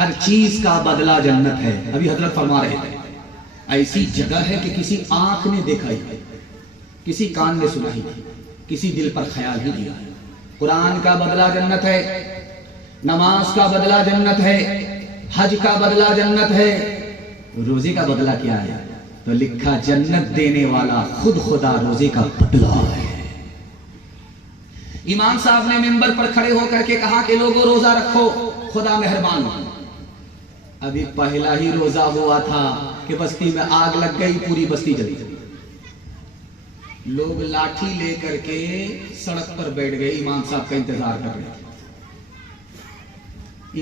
ہر چیز کا بدلہ جنت ہے. ابھی حضرت فرما رہے تھے ایسی جگہ ہے کہ کسی آنکھ نے دیکھا ہی، کسی کان نے سنا ہی، کسی دل پر خیال ہی نہیں. قرآن کا بدلہ جنت ہے، نماز کا بدلہ جنت ہے، حج کا بدلہ جنت ہے. روزے کا بدلہ کیا ہے؟ تو لکھا جنت دینے والا خود خدا روزے کا بدلہ ہے. امام صاحب نے منبر پر کھڑے ہو کر کے کہا کہ لوگوں روزہ رکھو، خدا مہربان. ابھی پہلا ہی روزہ ہوا تھا کہ بستی میں آگ لگ گئی، پوری بستی جلی. لوگ لاٹھی لے کر کے سڑک پر بیٹھ گئے، امام صاحب کا انتظار کر رہے تھے.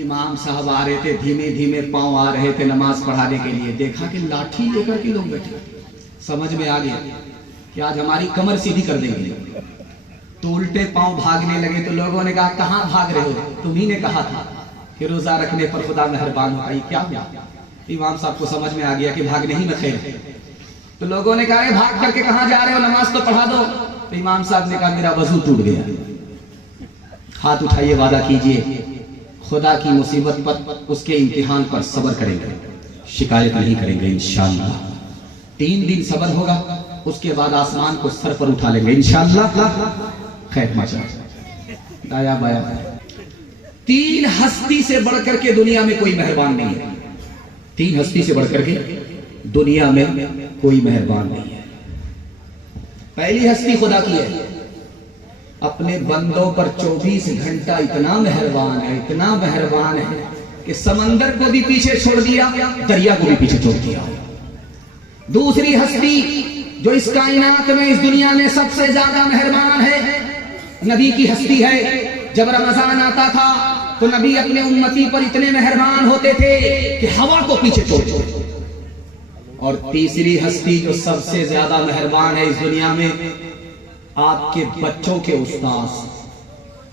امام صاحب آ رہے تھے، دھیمے دھیمے پاؤں آ رہے تھے نماز پڑھانے کے لیے. دیکھا کہ لاٹھی لے کر کے لوگ بیٹھے. سمجھ میں آ گیا کہ آج ہماری کمر سیدھی کر دیں گے. تو الٹے پاؤں بھاگنے لگے. تو لوگوں نے کہا کہاں بھاگ رہے ہو؟ تمہیں نے کہا تھا کہ روزہ رکھنے پر خدا مہربان ہوتا. یہ کیا ہوا؟ امام صاحب کو سمجھ میں آ گیا کہ بھاگنے ہی میں خیر ہے. تو لوگوں نے کہا بھاگ کر کے کہاں جا رہے ہو؟ نماز تو پڑھا دو. تو امام صاحب نے کہا میرا وضو ٹوٹ گیا. ہاتھ اٹھائیے، وعدہ کیجئے خدا کی مصیبت پر، اس کے امتحان پر صبر کریں گے، شکایت نہیں کریں گے انشاءاللہ. 3 دن صبر ہوگا، اس کے بعد آسمان کو سر پر اٹھا لیں گے انشاءاللہ. خیر ماشاء دایا بایا. 3 ہستی سے بڑھ کر کے دنیا میں کوئی مہربان نہیں ہے. 3 ہستی سے بڑھ کر کے دنیا میں کوئی مہربان نہیں ہے. پہلی ہستی خدا کی ہے. اپنے بندوں پر 24 گھنٹہ اتنا مہربان ہے، اتنا مہربان ہے کہ سمندر کو بھی پیچھے چھوڑ دیا، دریا کو بھی پیچھے چھوڑ دیا. دوسری ہستی جو اس کائنات میں، اس دنیا میں سب سے زیادہ مہربان ہے، نبی کی ہستی ہے. جب رمضان آتا تھا تو نبی اپنے امتی پر اتنے مہربان ہوتے تھے کہ ہوا کو پیچھے چھوڑ دیا. اور تیسری ہستی جو سب سے زیادہ مہربان ہے اس دنیا میں، آپ کے بچوں کے استاذ،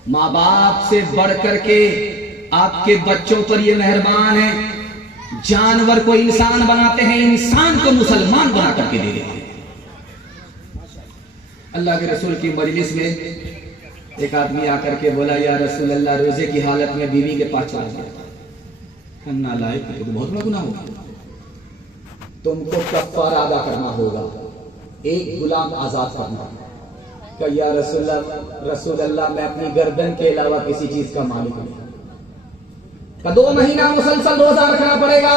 ماں باپ سے بڑھ کر کے آپ کے بچوں پر یہ مہربان ہے. جانور کو انسان بناتے ہیں، انسان کو مسلمان بنا کر کے دے دیتے ہیں. اللہ کے رسول کی مجلس میں ایک آدمی آ کر کے بولا یا رسول اللہ روزے کی حالت میں بیوی کے پاس چلا جاتا. کرنا لائق ہے تو بہت بڑا گناہ ہوگا. تم کو کفارہ ادا کرنا ہوگا، ایک غلام آزاد کرنا. کہ یا رسول اللہ میں اپنی گردن کے علاوہ کسی چیز کا مالک نہیں. کہ 2 مہینہ مسلسل روزہ رکھنا پڑے گا.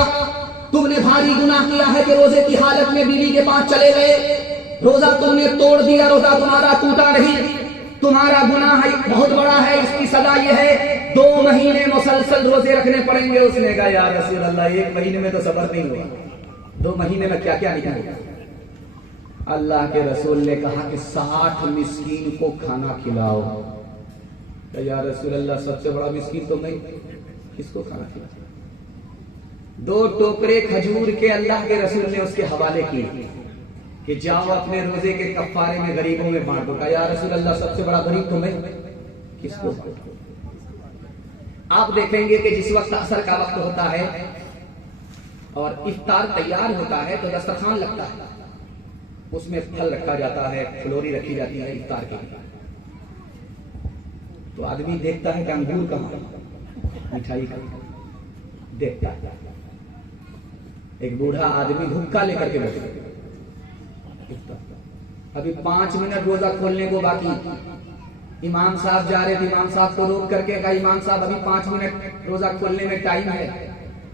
تم نے بھاری گناہ کیا ہے کہ روزے کی حالت میں بیوی کے پاس چلے گئے، روزہ تم نے توڑ دیا، روزہ تمہارا ٹوٹا نہیں. تمہارا گناہ بہت بڑا ہے، اس کی سزا یہ ہے 2 مہینے مسلسل روزے رکھنے پڑیں گے. اس نے کہا یا رسول اللہ 1 مہینے میں تو صبر نہیں ہوا، 2 مہینے میں کیا کیا نکلے گا. اللہ کے رسول نے کہا کہ 60 مسکین کو کھانا کھلاؤ. کہ یا رسول اللہ سب سے بڑا مسکین تو میں، کس کو کھانا کھلاؤ؟ 2 ٹوکرے کھجور کے اللہ کے رسول نے اس کے حوالے کیے کہ جاؤ اپنے روزے کے کفارے میں غریبوں میں بانٹو. کہ یا رسول اللہ سب سے بڑا غریب تو میں، کس کو؟ آپ دیکھیں گے کہ جس وقت عصر کا وقت ہوتا ہے اور افطار تیار ہوتا ہے تو دسترخوان لگتا ہے، اس میں پھل رکھا جاتا ہے، پھلوری رکھی جاتی ہے افطار کے لیے. تو آدمی دیکھتا ہے کہ انگور کہاں، مٹھائی کہاں دیکھتا ہے. ایک بوڑھا آدمی حکا لے کر کے بیٹھے، ابھی 5 منٹ روزہ کھولنے کو باقی. امام صاحب جا رہے تھے، امام صاحب کو روک کر کے کہا امام صاحب ابھی 5 منٹ روزہ کھولنے میں ٹائم ہے،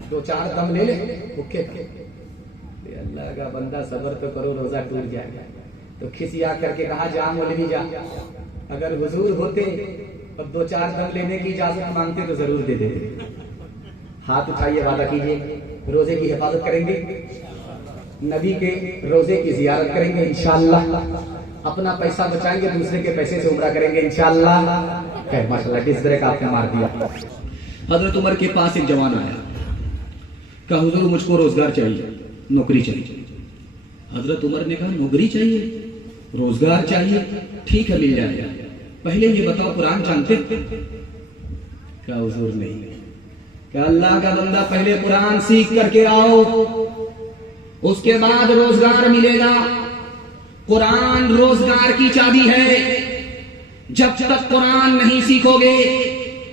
2-4 دم لے لے بھوکے تھے. اللہ کا بندہ صبر تو کرو، روزہ ٹوٹ جائے گا. تو کھسیا کر کے کہا جا مولوی جا، اگر حضور ہوتے اور 2-4 دم لینے کی اجازت مانگتے تو ضرور دے دیتے. ہاتھ اٹھائیے، وعدہ کیجئے روزے کی حفاظت کریں گے، نبی کے روزے کی زیارت کریں گے انشاءاللہ، اپنا پیسہ بچائیں گے، دوسرے کے پیسے سے عمرہ کریں گے انشاءاللہ. ماشاءاللہ کس طرح کا آپ نے مار دیا. حضرت عمر کے پاس ایک جوان آیا، کہا حضور مجھ کو روزگار چاہیے، نوکری چاہیے. حضرت عمر نے کہا نوکری چاہیے، روزگار چاہیے، ٹھیک ہے مل جائے گا، پہلے یہ بتاؤ قرآن جانتے؟ کہا حضور نہیں. کہ اللہ کا بندہ پہلے قرآن سیکھ کر کے آؤ، اس کے بعد روزگار ملے گا. قرآن روزگار کی چابی ہے. جب تک قرآن نہیں سیکھو گے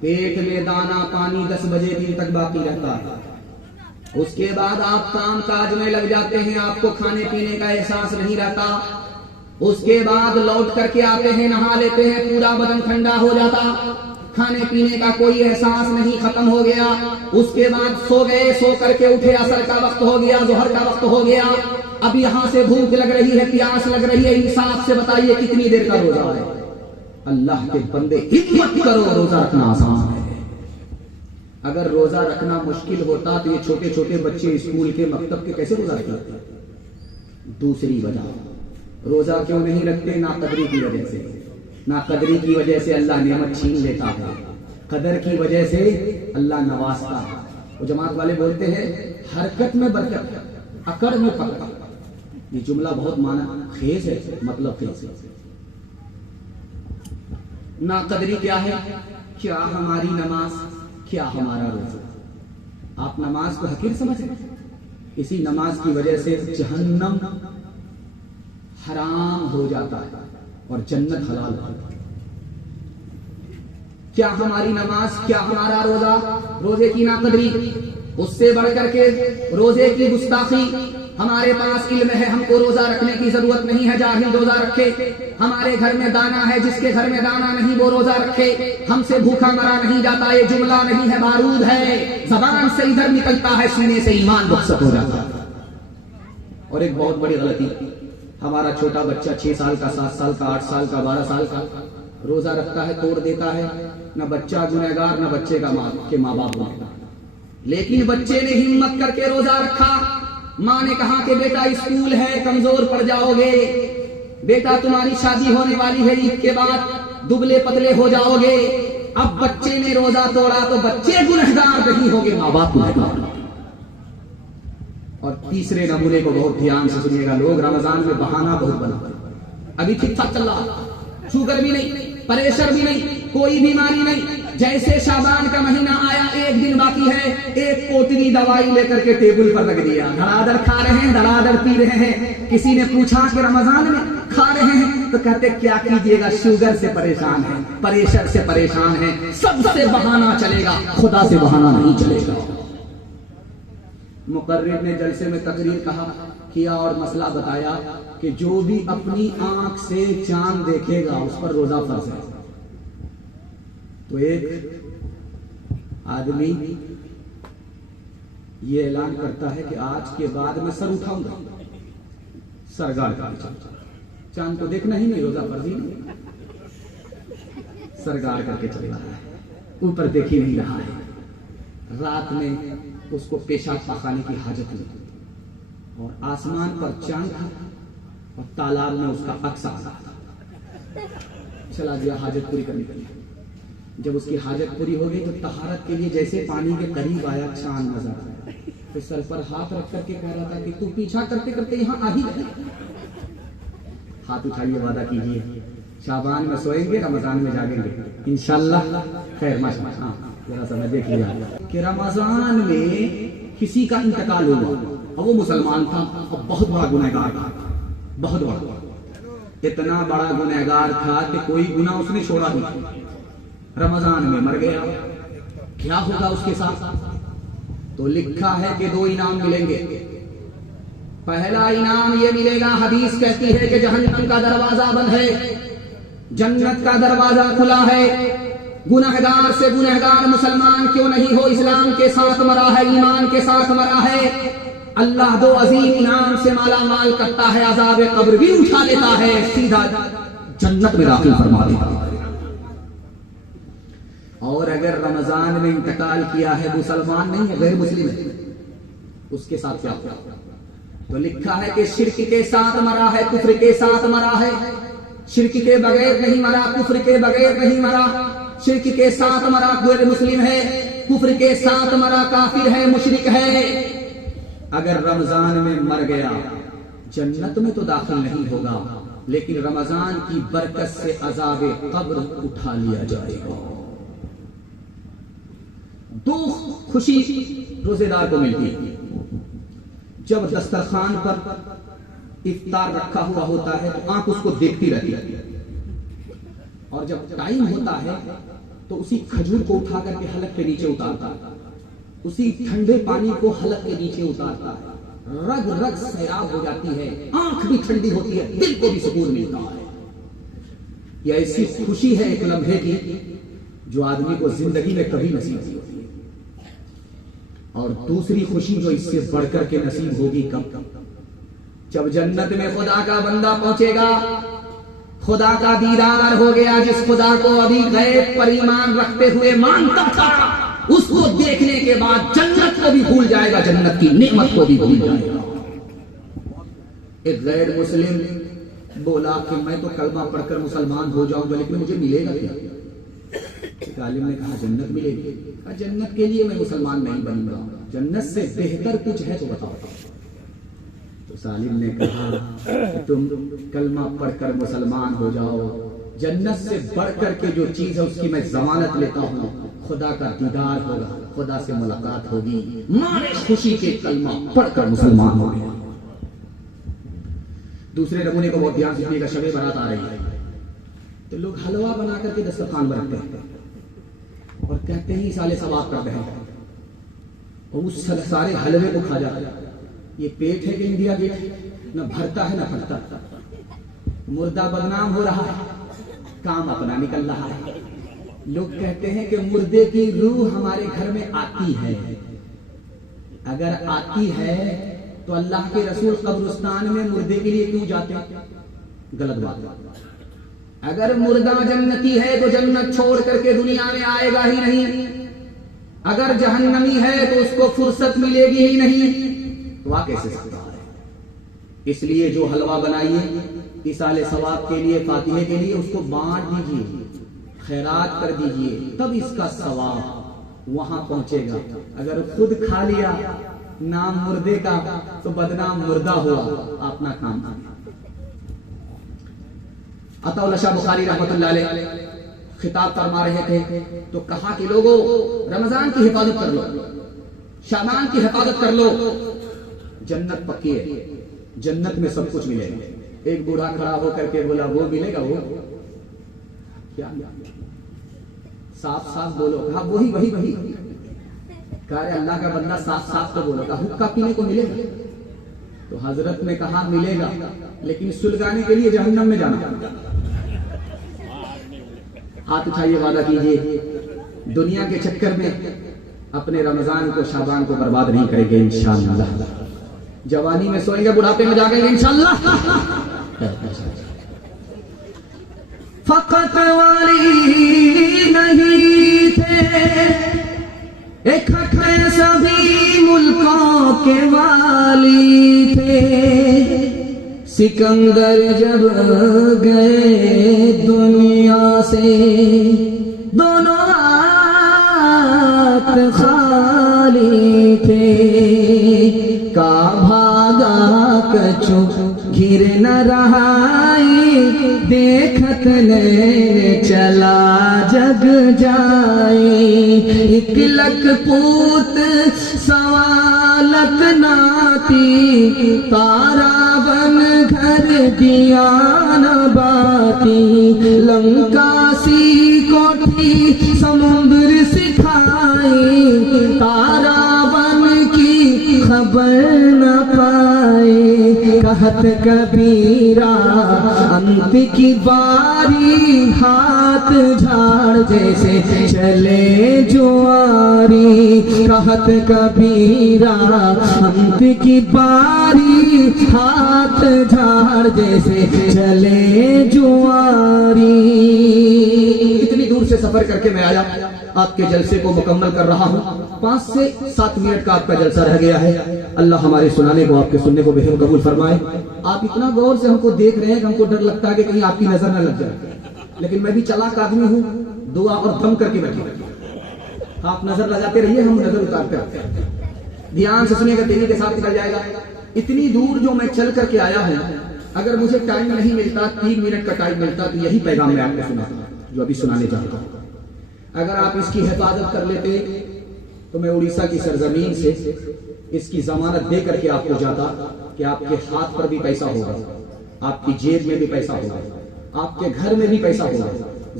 پیٹ میں دانا پانی 10 بجے دن تک باقی رہتا ہے. اس کے بعد آپ کام کاج میں لگ جاتے ہیں, آپ کو کھانے پینے کا احساس نہیں رہتا. اس کے بعد لوٹ کر کے آتے ہیں, نہا لیتے ہیں, پورا بدن ٹھنڈا ہو جاتا, کھانے پینے کا کوئی احساس نہیں, ختم ہو گیا. اس کے بعد سو گئے, سو کر کے اٹھے, عصر کا وقت ہو گیا, ظہر کا وقت ہو گیا. اب یہاں سے بھوک لگ رہی ہے, پیاس لگ رہی ہے, انصاف سے بتائیے کتنی دیر کا روزہ ہے؟ اللہ کے بندے ہمت کرو, روزہ رکھنا آسان ہے. اگر روزہ رکھنا مشکل ہوتا تو یہ چھوٹے چھوٹے بچے اسکول کے مکتب کے کیسے روزہ رکھتے؟ دوسری وجہ روزہ کیوں نہیں رکھتے؟ ناقدری کی وجہ سے. ناقدری کی وجہ سے اللہ نعمت چھین لیتا ہے, قدر کی وجہ سے اللہ نوازتا ہے. وہ جماعت والے بولتے ہیں حرکت میں برکت, اکڑ میں پکڑ. یہ جملہ بہت معنی خیز ہے, مطلب خیز ہے. ناقدری کیا ہے؟ کیا ہماری نماز, کیا ہمارا روزہ. آپ نماز کو حقیر سمجھیں, اسی نماز کی وجہ سے جہنم حرام ہو جاتا ہے اور جنت حلال ہو جاتا ہے. کیا ہماری نماز, کیا ہمارا روزہ. روزے کی ناقدری, اس سے بڑھ کر کے روزے کی گستاخی. ہمارے پاس علم ہے, ہم کو روزہ رکھنے کی ضرورت نہیں ہے, جاہل روزہ رکھے. ہمارے گھر میں دانا ہے, جس کے گھر میں دانا نہیں وہ روزہ رکھے. ہم سے بھوکا مرا نہیں جاتا, یہ جملہ نہیں ہے, بارود ہے. زبان سے ادھر نکلتا ہے, سینے سے ایمان رخصت ہو جاتا ہے. اور ایک بہت بڑی غلطی, ہمارا چھوٹا بچہ 6 سال کا, 7 سال کا, 8 سال کا, 12 سال کا روزہ رکھتا ہے, توڑ دیتا ہے. نہ بچہ گنہگار, نہ بچے کا ماں باپ گنہگار. لیکن بچے نے ہمت کر کے روزہ رکھا. ماں نے کہا کہ بیٹا اسکول ہے, کمزور پڑ جاؤ گے, بیٹا تمہاری شادی ہونے والی ہے, عید کے بعد دبلے پتلے ہو جاؤ گے. اب بچے نے روزہ توڑا تو بچے گنہگار نہیں ہو گے, ماں باپ گنہگار. اور تیسرے نمونے کو بہت دھیان سے سنیے گا لوگ, رمضان میں بہانہ بہت بنا. ابھی ٹھیک ٹھاک چل رہا, شوگر بھی نہیں, پریشر بھی نہیں, کوئی بیماری نہیں. جیسے شعبان کا مہینہ آیا, 1 دن باقی ہے, ایک پوٹلی دوائی لے کر کے ٹیبل پر رکھ دیا, دھڑادھڑ کھا رہے ہیں, دھڑادھڑ پی رہے ہیں. کسی نے پوچھا کہ رمضان میں کھا رہے ہیں تو کہتے کیا کیجیے گا, شوگر سے پریشان ہے, پریشر سے پریشان ہے, سب سے بہانہ چلے گا, خدا سے بہانہ نہیں چلے گا. مقرر نے جلسے میں تقریر کیا اور مسئلہ بتایا کہ جو بھی اپنی آنکھ سے چاند دیکھے گا اس پر روزہ فرض ہے. تو ایک آدمی یہ اعلان کرتا ہے کہ آج کے بعد میں سر اٹھاؤں گا, سرگاڑ کا چاند کو دیکھنا ہی نہیں, روزہ فرض ہی نہیں, سرگاڑ کر کے چل رہا ہے, اوپر دیکھ ہی نہیں رہا ہے. رات میں اس کو پیشاب پخانے کی حاجت ہوئی اور آسمان پر چاند تھا اور تالاب میں اس کا عکس آ رہا تھا. چلا گیا حاجت پوری کرنے کے لیے. جب اس کی حاجت پوری ہو گئی تو طہارت کے لیے جیسے پانی کے قریب آیا, چاند نظر آیا. تو سر پر ہاتھ رکھ کر کے کہہ رہا تھا کہ تو پیچھا کرتے کرتے یہاں آ ہی گئے. ہاتھ اٹھائیے, وعدہ کیجیے شعبان میں سوئیں گے, رمضان میں جاگیں گے انشاءاللہ. خیر ماشاءاللہ. ذرا سا میں دیکھ لیا کہ رمضان میں کسی کا انتقال ہوا اور وہ مسلمان تھا اور بہت بڑا گنہگار تھا, بہت بڑا, اتنا بڑا گنہگار تھا کہ کوئی گناہ اس نے چھوڑا نہیں. رمضان میں مر گیا, کیا ہوگا اس کے ساتھ؟ تو لکھا ہے کہ 2 انعام ملیں گے. پہلا انعام یہ ملے گا, حدیث کہتی ہے کہ جہنم کا دروازہ بند ہے, جنت کا دروازہ کھلا ہے. گنہگار سے گنہگار مسلمان کیوں نہیں ہو, اسلام کے ساتھ مرا ہے, ایمان کے ساتھ مرا ہے, اللہ 2 عظیم انعام سے مالا مال کرتا ہے, عذاب قبر بھی اٹھا لیتا ہے, سیدھا جنت میں داخل فرما دیتا ہے. اور اگر رمضان میں انتقال کیا ہے, مسلمان نہیں ہے, غیر مسلم ہے, اس کے ساتھ کیا ہوگا؟ تو لکھا ہے کہ شرک کے ساتھ مرا ہے, کفر کے ساتھ مرا ہے, شرک کے بغیر نہیں مرا, کفر کے بغیر نہیں مرا, شرک کے ساتھ مرا غیر مسلم ہے, کفر کے ساتھ مرا کافر ہے, مشرک ہے. اگر رمضان میں مر گیا جنت میں تو داخل نہیں ہوگا, لیکن رمضان کی برکت سے عذاب قبر اٹھا لیا جائے گا. 2 خوشی روزے دار کو ملتی ہے. جب دسترخوان پر افطار رکھا ہوا ہوتا ہے تو آنکھ اس کو دیکھتی رہتی ہے, اور جب ٹائم ہوتا ہے تو اسی کھجور کو اٹھا کر کے حلق کے نیچے اتارتا ہے، اسی ٹھنڈے پانی کو حلق کے نیچے اتارتا ہے، رگ رگ سیراب ہو جاتی ہے، آنکھ بھی ٹھنڈی ہوتی ہے، دل کو بھی سکون ملتا ہے۔ یہ ایسی خوشی ہے ایک لمحے کی جو آدمی کو زندگی میں کبھی نصیب نہیں ہوتی ہے۔ اور دوسری خوشی جو اس سے بڑھ کر کے نصیب ہوگی کب؟ جب جنت میں خدا کا بندہ پہنچے گا، خدا کا دیدار ہو گیا، جس خدا کو ابھی غیب پر ایمان رکھتے ہوئے مانتا تھا، اس کو دیکھنے کے بعد جنت کو بھی بھول جائے گا، جنت کی نعمت کو بھی بھول جائے گا۔ ایک غیر مسلم بولا کہ میں تو کلمہ پڑھ کر مسلمان ہو جاؤں گا، لیکن مجھے ملے گا کیا؟ ایک عالم نے کہا جنت ملے گی۔ کہا جنت کے لیے میں مسلمان نہیں بنوں گا، جنت سے بہتر کچھ ہے تو بتاؤ۔ تو عالم نے کہا کہ تم کلمہ پڑھ کر مسلمان ہو جاؤ، جنت سے بڑھ کر کے جو چیز ہے اس کی میں ضمانت لیتا ہوں، خدا کا دیدار ہوگا، خدا سے ملاقات ہوگی۔ مارے خوشی کے کلمہ پڑھ کر مسلمان ہو گیا۔ دوسرے نمونے کو بہت دھیان سے سنیے گا، شب برات آ رہی ہے تو لوگ حلوہ بنا کر کے دسترخوان پر رکھتے ہیں اور کہتے ہیں سالے ثواب کرتے ہیں، اور اس سارے حلوے کو کھا جاتا ہے۔ یہ پیٹ ہے کہ انڈیا گیٹ، نہ بھرتا ہے نہ پھٹتا، مردہ بدنام ہو رہا ہے، کام اپنا نکل رہا ہے۔ لوگ کہتے ہیں کہ مردے کی روح ہمارے گھر میں آتی ہے، اگر آتی ہے تو اللہ کے رسول قبرستان میں مردے کے لیے کیوں جاتے ہیں؟ غلط بات۔ اگر مردہ جنتی ہے تو جنت چھوڑ کر کے دنیا میں آئے گا ہی نہیں، اگر جہنمی ہے تو اس کو فرصت ملے گی ہی نہیں، تو آ کیسے سکتا ہے؟ اس لیے جو حلوہ بنائیے ایصال ثواب کے لیے، فاتحے کے لیے، اس کو بانٹ دیجیے، خیرات کر دیجیے، تب اس کا ثواب وہاں پہنچے گا۔ اگر خود کھا لیا نام مردے کا تو بدنام مردہ ہوا، اپنا کام کیا۔ عطا اللہ شاہ بخاری رحمۃ اللہ علیہ خطاب فرما رہے تھے تو کہا کہ لوگوں رمضان کی حفاظت کر لو، شعبان کی حفاظت کر لو، جنت پکی ہے، جنت میں سب کچھ ملے گا۔ ایک بوڑھا کھڑا ہو کر کے بولا وہ ملے گا، وہ کیا؟ صاف صاف بولو۔ کہا وہی۔ کہا اللہ کا بندہ صاف صاف تو بولو۔ کہا حقہ پینے کو ملے گا؟ تو حضرت نے کہا ملے گا، لیکن سلگانے کے لیے جہنم میں جانا۔ ہاتھ اٹھائیے، وعدہ کیجیے دنیا کے چکر میں اپنے رمضان کو شعبان کو برباد نہیں کریں گے انشاءاللہ۔ جوانی میں سوئیں گے، بڑھاپے میں جاگیں گے انشاءاللہ۔ فقط والی نہیں تھے، اکٹھے سبھی ملکوں کے والی تھے۔ سکندر جب گئے دنیا سے دونوں ہاتھ خالی تھے۔ کا بھاگا کچو گر نہ رہائی، دیکھت لے چلا جگ جائی۔ ایک لک پوت سوالت ناتی، تارا بن گھر دیا نہ باتی۔ لنکا سی کوٹھی سمندر سکھائی، تارا بن کی خبر نہ پائی۔ کہت کبیرہ انت کی باری، ہاتھ جھاڑ جیسے چلے جواری۔ کہت کبیرہ انت کی باری، ہاتھ جھاڑ جیسے چلے جواری۔ اتنی دور سے سفر کر کے میں آیا، آپ کے جلسے کو مکمل کر رہا ہوں۔ 5 سے 7 منٹ کا آپ کا جلسہ رہ گیا ہے۔ اللہ ہمارے سنانے کو، آپ کے سننے کو بہت قبول فرمائے۔ آپ اتنا غور سے ہم کو دیکھ رہے ہیں کہ ہم کو ڈر لگتا ہے کہ کہیں آپ کی نظر نہ لگ جائے، لیکن میں بھی چالاک آدمی ہوں، دعا اور دم کر کے بیٹھے۔ آپ نظر لگاتے رہیے، ہم نظر اتارتے رہتے ہیں۔ دھیان سے سنیے گا، تیزی کے ساتھ نکل جائے گا۔ اتنی دور جو میں چل کر کے آیا ہوں، اگر مجھے ٹائم نہیں ملتا، 3 منٹ کا ٹائم ملتا، تو یہی پیغام میں آپ کو سناتا جو ابھی سنانے چاہتا ہوں۔ اگر آپ اس کی حفاظت کر لیتے تو میں اڑیسہ کی سرزمین سے اس کی ضمانت دے کر کے آپ کو جاتا کہ آپ کے ہاتھ پر بھی پیسہ ہوگا، آپ کی جیب میں بھی پیسہ ہوگا، آپ کے گھر میں بھی پیسہ ہوگا،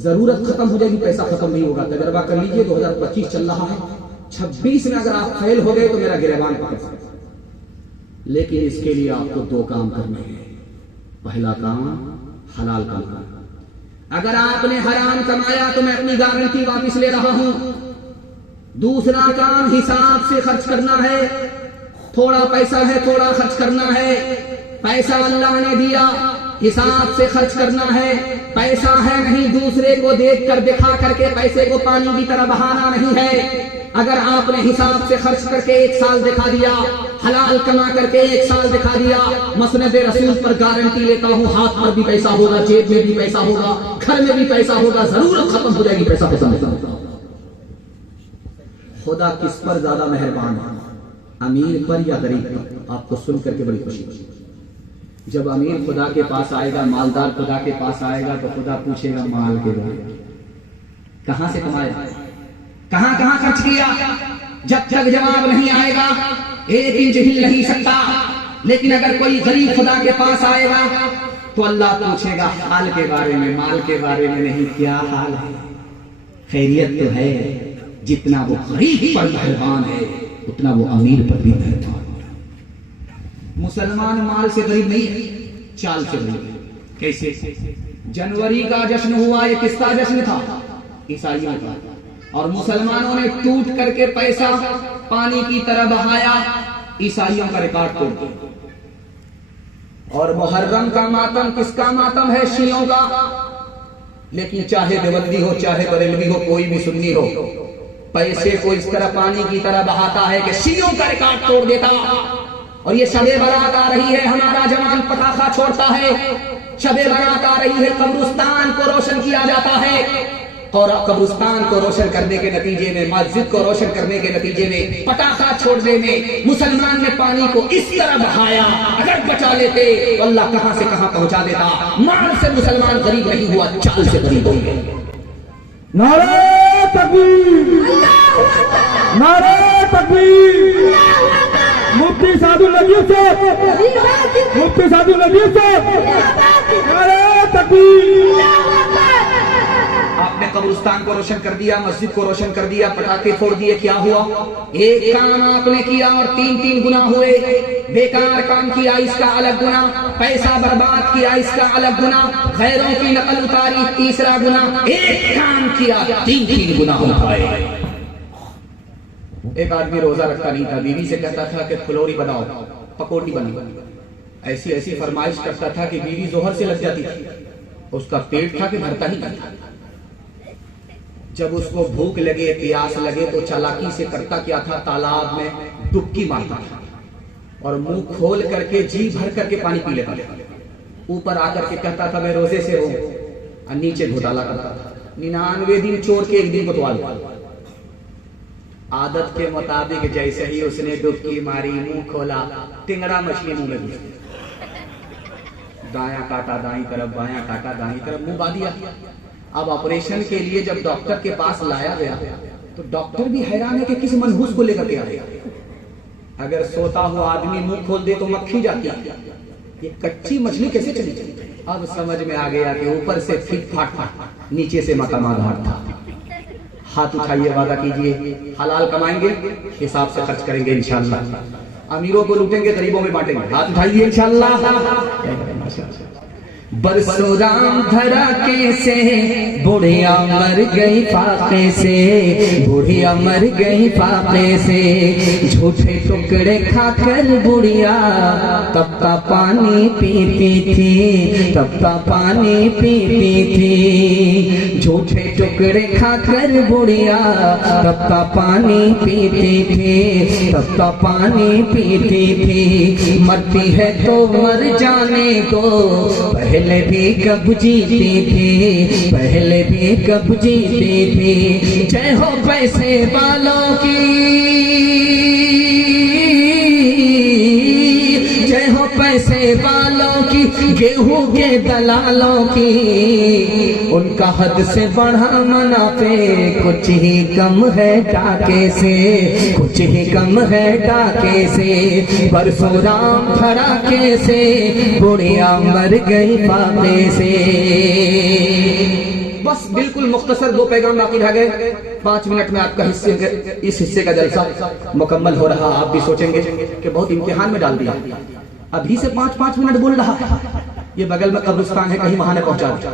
ضرورت ختم ہو جائے گی، پیسہ ختم نہیں ہوگا. تجربہ کر لیجئے، 2025 چل رہا ہے، 26 میں اگر آپ فیل ہو گئے تو میرا گریبان پکڑ سکتے. لیکن اس کے لیے آپ کو 2 کام کرنے ہیں. پہلا کام حلال کمانا. اگر آپ نے حرام کمایا تو میں اپنی گارنٹی واپس لے رہا ہوں. دوسرا کام حساب سے خرچ کرنا ہے. تھوڑا پیسہ ہے، تھوڑا خرچ کرنا ہے. پیسہ اللہ نے دیا، حساب سے خرچ کرنا ہے. پیسہ ہے نہیں دوسرے کو دیکھ کر دکھا کر کے پیسے کو پانی کی طرح بہانا نہیں ہے. اگر آپ نے حساب سے خرچ کر کے 1 سال دکھا دیا، حلال کما کر کے 1 سال دکھا دیا، مسند رسول پر گارنٹی لیتا ہوں، ہاتھ پر بھی پیسہ ہوگا، جیب میں بھی پیسہ ہوگا، گھر میں بھی پیسہ ہوگا، ضرورت ختم ہو جائے گی، پیسہ ختم ہوگا. خدا کس پر زیادہ مہربان ہے، امیر پر یا غریب پر؟ آپ کو سن کر کے بڑی خوشی ہوگی. جب امیر خدا کے پاس آئے گا، مالدار خدا کے پاس آئے گا تو خدا پوچھے گا مال کے بارے میں، کہاں سے کمایا، کہاں کہاں خرچ کیا؟ جب تک جواب نہیں آئے گا 1 انچ ہل نہیں سکتا. لیکن اگر کوئی غریب خدا کے پاس آئے گا تو اللہ پوچھے گا حال کے بارے میں، مال کے بارے میں نہیں. کیا حال ہے؟ خیریت تو ہے. جتنا وہ غریب پر مہربان ہے اتنا وہ امیر پر بھی مہربان ہے. مسلمان مال سے غریب نہیں ہے، چال سے غریب ہے. کیسے؟ جنوری کا جشن ہوا، یہ کس کا جشن تھا؟ عیسائیوں کا. اور مسلمانوں نے ٹوٹ کر کے پیسہ پانی کی طرح بہایا، عیسائیوں کا ریکارڈ توڑ دیا. اور محرم کا ماتم کس کا ماتم ہے؟ شیعوں کا. لیکن چاہے دیوبندی ہو، چاہے بریلوی ہو، کوئی بھی سنی ہو، پیسے کو اس طرح پانی کی طرح بہاتا ہے کہ شیعوں کا ریکارڈ توڑ دیتا. اور یہ شب برات آ رہی ہے، ہمارا جوان پٹاخہ چھوڑتا ہے. شب برات آ رہی ہے، قبرستان کو روشن کیا جاتا ہے. اور قبرستان کو روشن کرنے کے نتیجے میں، مسجد کو روشن کرنے کے نتیجے میں، پٹاخہ چھوڑنے میں مسلمان نے پانی کو اس طرح بہایا. اگر بچا لیتے تو اللہ کہاں سے کہاں پہنچا دیتا. مال سے مسلمان غریب نہیں ہوا، چال سے غریب ہو گئے. نعرہ تکبیر، نعرہ تکبیر. مفتی سعد النبیل صاحب، مفتی سعد النبیل صاحب، نعرہ تکبیر. آپ نے قبرستان کو روشن کر دیا، مسجد کو روشن کر دیا، پٹاخے چھوڑ دیے. کیا ہوا؟ ایک کام آپ نے کیا اور 3 گنا ہوئے. بیکار کام کیا، اس کا الگ گنا. پیسہ برباد کیا، اس کا الگ گنا. غیروں کی نقل اتاری، تیسرا گنا. ایک کام کیا، 3 گنا ہو گئے. ایک آدمی روزہ رکھتا نہیں تھا، بیوی سے کہتا تھا کہ پھلوری بناؤ، پکوڑی بنی. ایسی ایسی فرمائش کرتا تھا کہ بیوی ظہر سے لگ جاتی تھی. اس کا پیٹ تھا کہ بھرتا ہی نہیں تھا. جب اس کو بھوک لگے، پیاس لگے تو چالاکی سے کرتا کیا تھا، تالاب میں ڈبکی مارتا تھا اور منہ کھول کر کے جی بھر کر کے پانی پی لیتا تھا. اوپر آ کر کے کہتا تھا میں روزے سے ہوں، اور نیچے گھوٹالا کرتا تھا. 99 دن چھوڑ کے 1 دن کوتوال. عادت کے مطابق جیسے ہی اس نے ڈبکی ماری، منہ کھولا، ٹنگڑا مچھلی منہ میں گھس گیا. دایاں کاٹا دائیں طرف، بایاں کاٹا دائیں طرف، منہ با دیا. اب آپریشن کے لیے جب ڈاکٹر کے پاس لایا گیا تو ڈاکٹر بھی حیران ہے کہ کس منحوس کو لے کر کے آیا. اگر سوتا ہوا آدمی منہ کھول دے تو مکھی جاتی ہے، یہ کچی مچھلی کیسے چلی؟ اب سمجھ میں آ گیا کہ اوپر سے فٹ پھاٹ تھا، نیچے سے ماتامادھار تھا. ہاتھ اٹھائیے، وعدہ کیجئے حلال کمائیں گے، حساب سے خرچ کریں گے انشاءاللہ. امیروں کو لوٹیں گے، غریبوں میں بانٹیں گے. ہاتھ اٹھائیے انشاءاللہ. برسوں رام دھرا کیسے بڑھیا مر گئی فاقے سے، بڑھیا مر گئی فاقے سے. جھوٹے ٹکڑے کھا کر بڑھیا تپتا پانی پیتی تھی، تپتا پانی پیتی تھی. جھوٹے ٹکڑے کھا کر بڑھیا تپتا پانی پیتی تھی، تپتا پانی پیتی تھی. مرتی ہے تو مر جانے کو، پہلے بھی کب جیتی تھی، پہلے بھی کب جیتی تھی. جے ہو پیسے والوں کی، جے ہو پیسے والوں کی، گیہوں کے دلالوں کی. ان کا حد سے بڑھا منافع کچھ ہی کم ہے ڈاکے سے، کچھ ہی کم ہے ڈاکے سے. برسوں رام دھڑاکے سے بڑھیا مر گئی فاقے سے. بس بالکل مختصر 2 پیغام باقی رہ گئے. 5 منٹ میں آپ کا اس حصے کا جلسہ مکمل ہو رہا. آپ بھی سوچیں گے کہ بہت امتحان میں ڈال دیا, ابھی سے 5 منٹ بول رہا ہے, یہ بغل میں قبرستان ہے, کہیں وہاں نہ پہنچا دیا.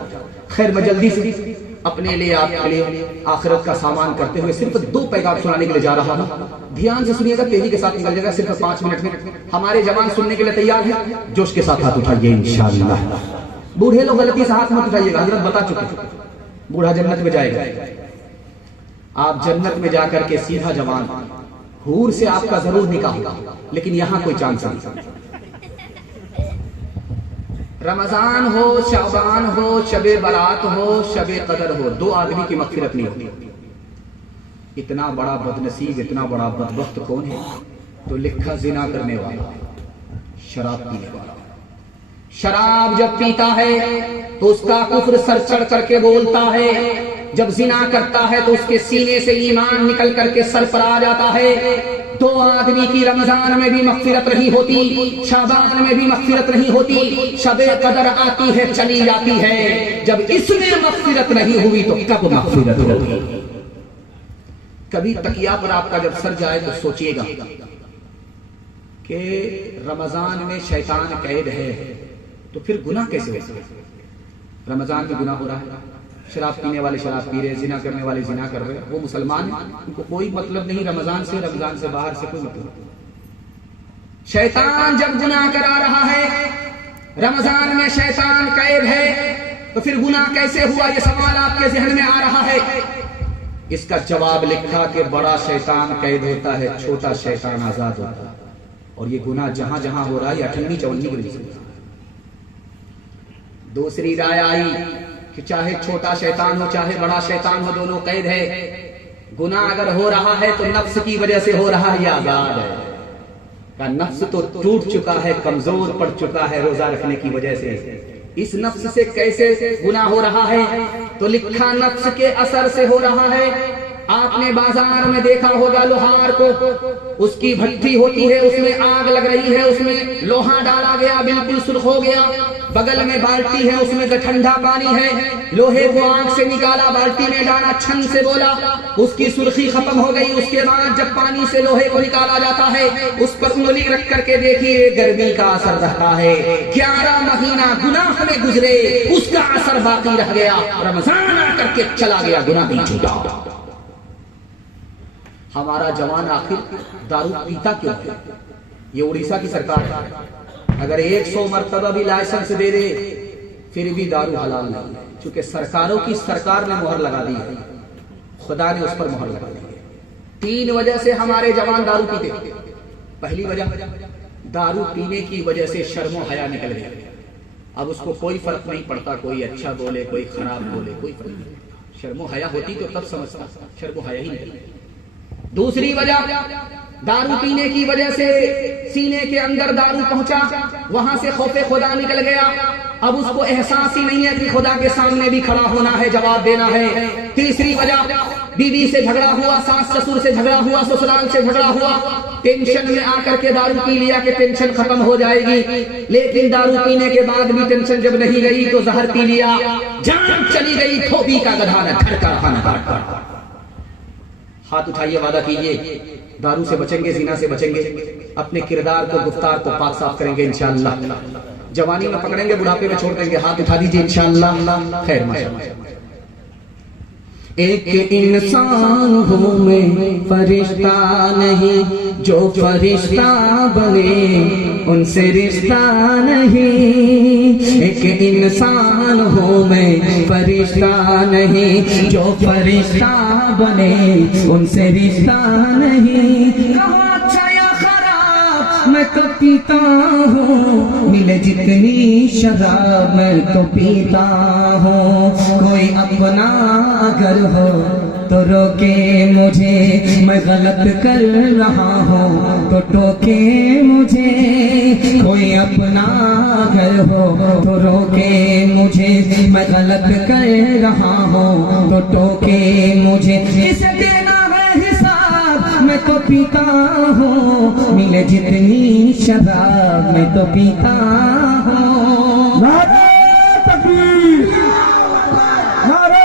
خیر میں جلدی سے اپنے لیے آپ کے لیے آخرت کا سامان کرتے ہوئے صرف 2 پیغام سنانے کے لیے جا رہا ہوں. دھیان سے سنیے گا, تیزی کے ساتھ نکل جائے گا. صرف 5 منٹ میں ہمارے جوان سننے کے لیے تیار ہیں؟ جوش کے ساتھ ہاتھ اٹھائیے انشاءاللہ. بوڑھے لوگ غلطی سے ہاتھ مت اٹھائیے گا, حضرت بتا چکے بوڑھا جنت میں جائے گا. آپ جنت میں جا کر کے سیدھا جوان, حور سے آپ کا ضرور نکاح ہوگا, لیکن یہاں کوئی چانس نہیں. رمضان ہو, شعبان ہو, شب برات ہو, شب قدر ہو, 2 آدمی کی مغفرت نہیں ہوتی. اتنا بڑا بدنصیب, اتنا بڑا بدبخت کون ہے؟ تو لکھا زنا کرنے والا, شراب پینے والا. شراب جب پیتا ہے تو اس کا کفر سر چڑھ کر کے بولتا ہے, جب زنا کرتا ہے تو اس کے سینے سے ایمان نکل کر کے سر پر آ جاتا ہے. 2 آدمی کی رمضان میں بھی مغفرت نہیں ہوتی, شعبان میں بھی مغفرت نہیں ہوتی, شب قدر آتی ہے چلی جاتی ہے. جب اس میں مغفرت نہیں ہوئی تو کب مغفرت ہوگی؟ کبھی تکیہ پر آپ کا جب سر جائے تو سوچئے گا کہ رمضان میں شیطان قید ہے تو پھر گناہ کیسے ہو؟ رمضان میں گناہ ہو رہا ہے, شراب پینے والے شراب پی رہے, زنا کرنے والے زنا کر رہے, وہ مسلمان ہیں, ان کو کوئی مطلب نہیں رمضان سے باہر سے کوئی مطلب نہیں. شیطان جب گناہ کرا رہا ہے, رمضان میں شیطان قید ہے, تو پھر گناہ کیسے ہوا؟ یہ سوال آپ کے ذہن میں آ رہا ہے. اس کا جواب لکھا کہ بڑا شیطان قید ہوتا ہے, چھوٹا شیطان آزاد ہوتا ہے. اور یہ گناہ جہاں جہاں ہو رہا ہے 58-54 کی وجہ سے. دوسری رائے آئی کہ چاہے چھوٹا شیطان ہو چاہے بڑا شیطان ہو, دونوں قید ہے. گناہ اگر ہو رہا ہے تو نفس کی وجہ سے ہو رہا ہے یا آزاد ہے؟ کا نفس تو ٹوٹ چکا ہے, کمزور پڑ چکا ہے روزہ رکھنے کی وجہ سے. اس نفس سے کیسے گناہ ہو رہا ہے؟ تو لکھا نفس کے اثر سے ہو رہا ہے. آپ نے بازار میں دیکھا ہوگا لوہار کو, اس کی بھٹی ہوتی ہے, اس میں آگ لگ رہی ہے, اس میں لوہا ڈالا گیا, بالکل سرخ ہو گیا, بغل میں بالٹی ہے, اس میں ٹھنڈا پانی ہے, لوہے کو آگ سے نکالا, بالٹی میں ڈالا, چھن سے بولا, اس کی سرخی ختم ہو گئی. اس کے بعد جب پانی سے لوہے کو نکالا جاتا ہے, اس پر انگلی رکھ کر کے دیکھیے گرمی کا اثر رہتا ہے. 11 مہینہ گناہ میں گزرے, اس کا اثر باقی رہ گیا, رمضان آ کر کے چلا گیا, گناہ نہیں چھوٹا. ہمارا جوان آخر دارو پیتا کیوں ہے؟ یہ اڑیسہ کی سرکار ہے, اگر 100 مرتبہ بھی لائسنس دے دے پھر بھی دارو حلال نہیں, چونکہ سرکاروں کی سرکار نے مہر لگا دی ہے, خدا نے اس پر مہر لگا دی ہے. 3 وجہ سے ہمارے جوان دارو پیتے. پہلی وجہ, دارو پینے کی وجہ سے شرم و حیا نکل گیا. اب اس کو کوئی فرق نہیں پڑتا, کوئی اچھا بولے کوئی خراب بولے, کوئی فرق نہیں. شرم و حیا ہوتی تو تب سمجھتا, شرم و حیا ہی نہیں. دوسری وجہ, دارو پینے کی وجہ سے سینے کے اندر دارو پہنچا, وہاں سے خوف خدا نکل گیا. اب اس کو احساس ہی نہیں ہے کہ خدا کے سامنے بھی کھڑا ہونا ہے, جواب دینا ہے. تیسری وجہ, بیوی سے جھگڑا ہوا, ساس سسر سے جھگڑا ہوا, سسرال سے جھگڑا ہوا, ٹینشن میں آ کر کے دارو پی لیا کہ ٹینشن ختم ہو جائے گی, لیکن دارو پینے کے بعد بھی ٹینشن جب نہیں گئی تو زہر پی لیا, جان چلی گئی, دھوبی کا گدھا نہ گھر کا کھانا کاٹ کر. ہاتھ اٹھائیے, وعدہ کیجئے دارو سے بچیں گے, زنا سے بچیں گے, اپنے کردار کو گفتار کو پاک صاف کریں گے انشاءاللہ. جوانی میں پکڑیں گے, بڑھاپے میں چھوڑ دیں گے. ہاتھ اٹھا دیجئے انشاءاللہ. خیر ماشاءاللہ. ایک انسان ہوں میں فرشتہ نہیں, جو فرشتہ بنے ان سے رشتہ نہیں. ایک انسان ہوں میں فرشتہ نہیں, جو فرشتہ بنے ان سے رشتہ نہیں. اچھا یا خراب میں تو پیتا ہوں, ملے جتنی شراب میں تو پیتا ہوں. کوئی اپنا اگر ہو تو روکے مجھے, میں غلط کر رہا ہوں تو ٹوکے مجھے. کوئی اپنا گھر ہو تو روکے مجھے, میں غلط کر رہا ہوں تو ٹوکے مجھے. اسے دینا ہے حساب, میں تو پیتا ہوں, ملے جتنی شراب میں تو پیتا ہوں. نعرہ تکبیر, نعرہ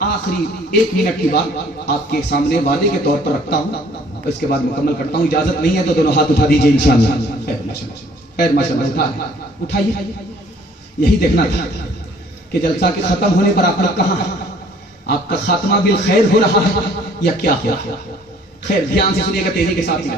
آخری 1 منٹ کی بات آپ کے سامنے وعدے کے طور پر رکھتا ہوں، اس کے بعد مکمل کرتا ہوں. اجازت نہیں ہے تو دونوں ہاتھ اٹھا دیجئے انشاءاللہ. خیر ماشاءاللہ اٹھائیے. یہی دیکھنا تھا کہ جلسہ کے ختم ہونے پر آپ لوگ کہاں ہیں، آپ کا خاتمہ بالخیر ہو رہا ہے یا کیا ہو رہا ہے. خیر دھیان سے سنیے گا، تیزی کے ساتھ.